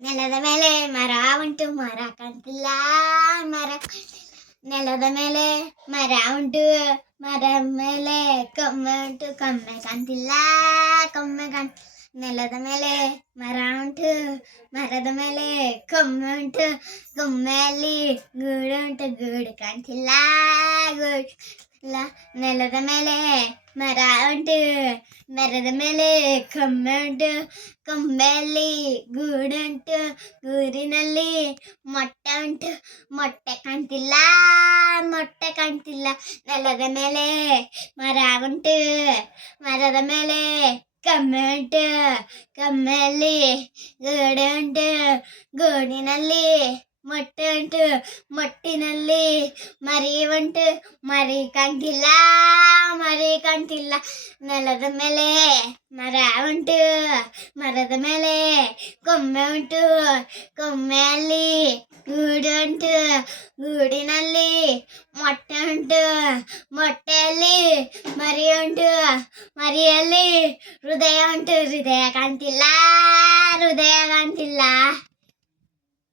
ನೆಲದ ಮೇಲೆ ಮರ ಉಂಟು ಮರ ಕಾಣ್ತಿಲ್ಲ ಮರ ನೆಲದ ಮೇಲೆ ಮರ ಉಂಟು ಮರ ಮೇಲೆ ಕೊಮ್ಮೆ ಉಂಟು ಕೊಮ್ಮೆ ಕಾಣ್ತಿಲ್ಲ ಕೊಮ್ಮೆ ಕಾಣ್ ನೆಲದ ಮೇಲೆ ಮರ ಉಂಟು ಮರದ ಮೇಲೆ ಕೊಮ್ಮೆ ಉಂಟು ಕೊಮ್ಮೆಯಲ್ಲಿ ಗೂಡು ಉಂಟು ಗೂಡು ಕಾಣ್ತಿಲ್ಲ ಗೂಡು ಇಲ್ಲ ನೆಲದ ಮೇಲೆ ಮರ ಉಂಟು ಮರದ ಮೇಲೆ ಕೊಮ್ಮೆ ಉಂಟು ಕೊಂಬೆಯಲ್ಲಿ ಗೂಡುಂಟು ಗೂರಿನಲ್ಲಿ ಮೊಟ್ಟೆ ಉಂಟು ಮೊಟ್ಟೆ ಕಾಣ್ತಿಲ್ಲ ಮೊಟ್ಟೆ ಕಾಣ್ತಿಲ್ಲ. ನೆಲದ ಮೇಲೆ ಮರ ಉಂಟು, ಮರದ ಮೇಲೆ ಕಮ್ಮೆ ಉಂಟು ಕಮ್ಮೆಯಲ್ಲಿ ಗೂಡು ಉಂಟು ಗೂಡಿನಲ್ಲಿ ಮೊಟ್ಟೆ ಉಂಟು ಮೊಟ್ಟಿನಲ್ಲಿ ಮರಿ ಉಂಟು. ಮರಿ ಕಾಣ್ತಿಲ್ಲ. ಮರಿ ಕಾಣ್ತಿಲ್ಲ ನೆಲದ ಮೇಲೆ ಮರ ಉಂಟು ಮರದ ಮೇಲೆ ಕೊಮ್ಮೆ ಉಂಟು ಕೊಮ್ಮೆಯಲ್ಲಿ ಗೂಡು ಉಂಟು ಗೂಡಿನಲ್ಲಿ ಮೊಟ್ಟೆ ಉಂಟು ಮೊಟ್ಟೆಯಲ್ಲಿ ಮರಿ ಉಂಟು ಮರಿಯಲ್ಲಿ ಹೃದಯ ಉಂಟು ಹೃದಯ ಕಾಣ್ತಿಲ್ಲ ಹೃದಯ ಕಾಣ್ತಿಲ್ಲ